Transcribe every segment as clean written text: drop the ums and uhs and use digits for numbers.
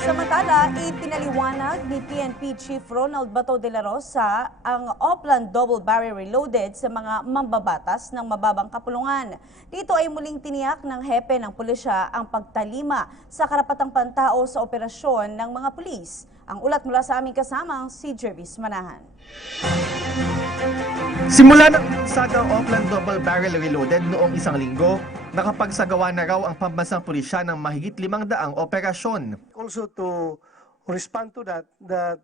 Samantala, ipinaliwanag ni PNP Chief Ronald Bato de la Rosa ang Oplan Double Barrel Reloaded sa mga mambabatas ng mababang kapulungan. Dito ay muling tiniyak ng hepe ng pulisya ang pagtalima sa karapatang pantao sa operasyon ng mga pulis. Ang ulat mula sa aming kasamang si Jervis Manahan. Simula ng sa Oplan Double Barrel Reloaded noong isang linggo, nakapagsagawa na raw ang pambansang pulisya ng mahigit 500 operasyon. Also to respond to that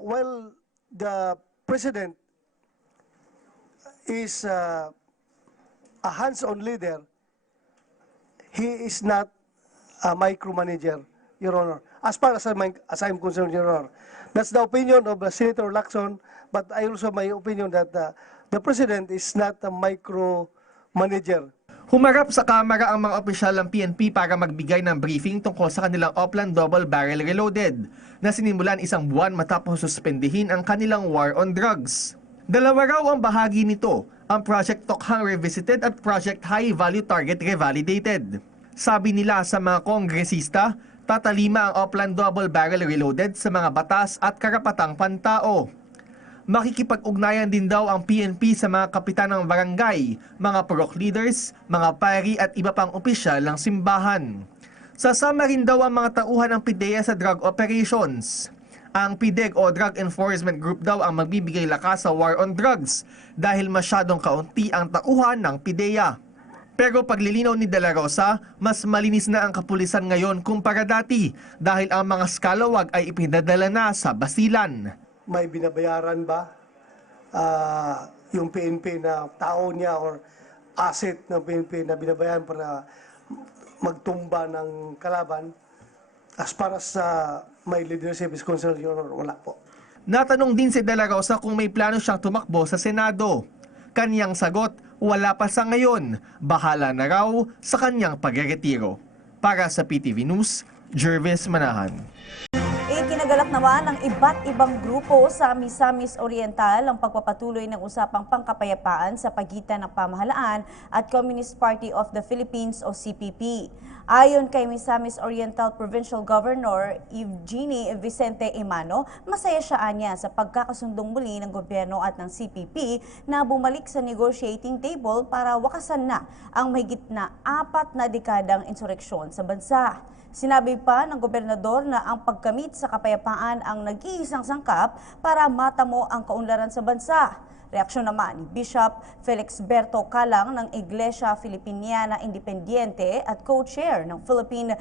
while the president is a hands-on leader, he is not a micromanager, Your Honor. As far as I'm concerned, Your Honor. That's the opinion of Senator Lacson, but I also my opinion that the president is not a micromanager. Humarap sa kamera ang mga opisyal ng PNP para magbigay ng briefing tungkol sa kanilang Oplan Double Barrel Reloaded na sinimulan isang buwan matapos suspendihin ang kanilang war on drugs. Dalawa raw ang bahagi nito, ang Project Tokhang Revisited at Project High Value Target Revalidated. Sabi nila sa mga kongresista, tatalima ang Oplan Double Barrel Reloaded sa mga batas at karapatang pantao. Makikipag-ugnayan din daw ang PNP sa mga kapitan ng barangay, mga purok leaders, mga pari at iba pang opisyal ng simbahan. Sasama rin daw ang mga tauhan ng PIDEA sa drug operations. Ang PIDEG o Drug Enforcement Group daw ang magbibigay lakas sa war on drugs dahil masyadong kaunti ang tauhan ng PIDEA. Pero paglilinaw ni De La Rosa, mas malinis na ang kapulisan ngayon kumpara dati dahil ang mga skalawag ay ipinadala na sa basilan. May binabayaran ba yung PNP na tao niya or asset ng PNP na binabayaran para magtumba ng kalaban? As far as my leadership is concerned, Your Honor, wala po. Natanong din si De La Rosa kung may plano siyang tumakbo sa Senado. Kanyang sagot, wala pa sa ngayon, bahala na raw sa kanyang pagreretiro. Para sa PTV News, Jervis Manahan. Ikinagalak naman ng iba't ibang grupo sa Misamis Oriental ang pagpapatuloy ng usapang pangkapayapaan sa pagitan ng pamahalaan at Communist Party of the Philippines o CPP. Ayon kay Misamis Oriental Provincial Governor Evgenie Vicente Imano, masaya siya anya sa pagkakasundong muli ng gobyerno at ng CPP na bumalik sa negotiating table para wakasan na ang mahigit na 4 na dekadang insureksyon sa bansa. Sinabi pa ng gobernador na ang pagkamit sa kapayapaan ang nag-iisang sangkap para matamo ang kaunlaran sa bansa. Reaksyon naman ni Bishop Felix Berto Calang ng Iglesia Filipiniana Independiente at co-chair ng Philippine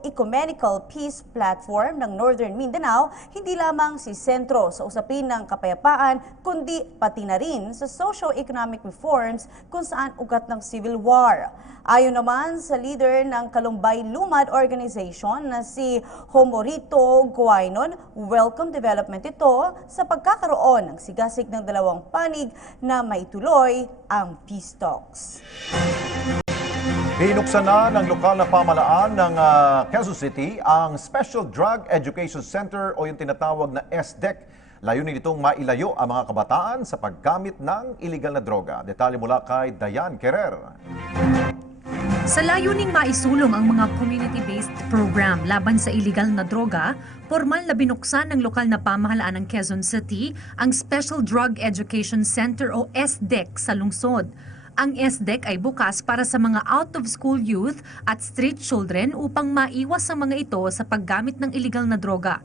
Ecumenical Peace Platform ng Northern Mindanao, hindi lamang si sentro sa usapin ng kapayapaan kundi pati na rin sa socio-economic reforms kung saan ugat ng civil war. Ayon naman sa leader ng Kalumbay Lumad Organization na si Homorito Guaynon, welcome development ito sa pagkakaroon ng sigasig ng dalawang panig na maituloy ang peace talks. Binuksan na ng lokal na pamahalaan ng Quezon City ang Special Drug Education Center o yung tinatawag na SDEC. Layunin itong mailayo ang mga kabataan sa paggamit ng iligal na droga. Detalye mula kay Dayan Querer. Sa layuning maisulong ang mga community-based program laban sa iligal na droga, formal na binuksan ng lokal na pamahalaan ng Quezon City ang Special Drug Education Center o SDEC sa lungsod. Ang SDEC ay bukas para sa mga out-of-school youth at street children upang maiwas ang mga ito sa paggamit ng iligal na droga.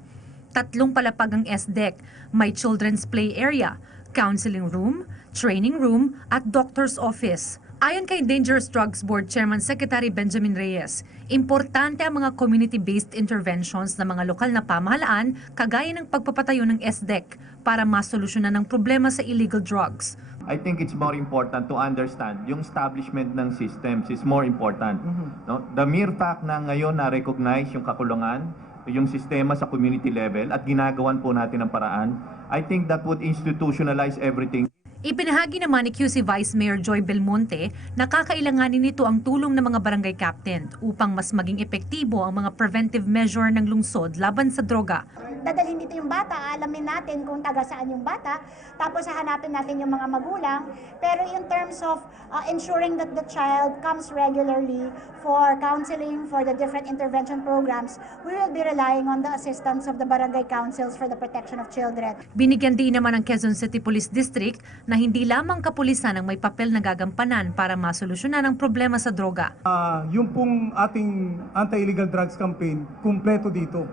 3 palapag ang SDEC, may children's play area, counseling room, training room at doctor's office. Ayon kay Dangerous Drugs Board Chairman Secretary Benjamin Reyes, importante ang mga community-based interventions ng mga lokal na pamahalaan kagaya ng pagpapatayo ng SDEC para masolusyonan ang problema sa illegal drugs. I think it's more important to understand yung establishment ng systems is more important. No? The mere fact na ngayon na-recognize yung kakulungan, yung sistema sa community level at ginagawan po natin ang paraan, I think that would institutionalize everything. Ipinahagi naman ni QC Vice Mayor Joy Belmonte na kakailanganin nito ang tulong ng mga barangay captain upang mas maging epektibo ang mga preventive measure ng lungsod laban sa droga. dadalhin dito yung bata, alamin natin kung taga saan yung bata, tapos hahanapin natin yung mga magulang. Pero in terms of ensuring that the child comes regularly for counseling, for the different intervention programs, we will be relying on the assistance of the barangay councils for the protection of children. Binigyan din naman ng Quezon City Police District na hindi lamang kapulisan ang may papel na gagampanan para masolusyonan ang problema sa droga. Yung pong ating anti-illegal drugs campaign, kumpleto dito.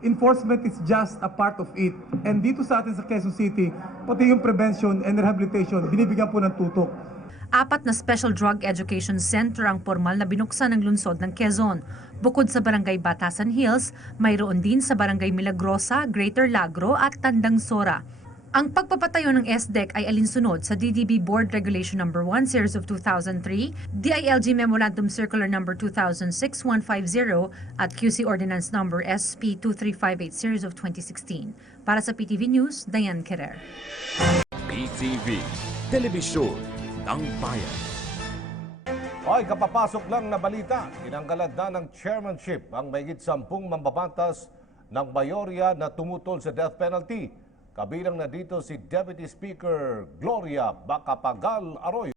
Enforcement is just a part of it. And dito sa atin sa Quezon City, pati yung prevention and rehabilitation, binibigyan po ng tutok. 4 na Special Drug Education Center ang formal na binuksan ng lungsod ng Quezon. Bukod sa Barangay Batasan Hills, mayroon din sa Barangay Milagrosa, Greater Lagro at Tandang Sora. Ang pagpapatayo ng SDEC ay alinsunod sa DDB Board Regulation No. 1 Series of 2003, DILG Memorandum Circular No. 2006-150 at QC Ordinance No. SP 2358 Series of 2016. Para sa PTV News, Diane Querer. PTV, Telebisyon ng Bayan. Ay, kapapasok lang na balita, tinanggalan na ng chairmanship ang mahigit 10 mambabatas ng mayorya na tumutol sa death penalty. Kabilang na dito si Deputy Speaker Gloria Macapagal Arroyo.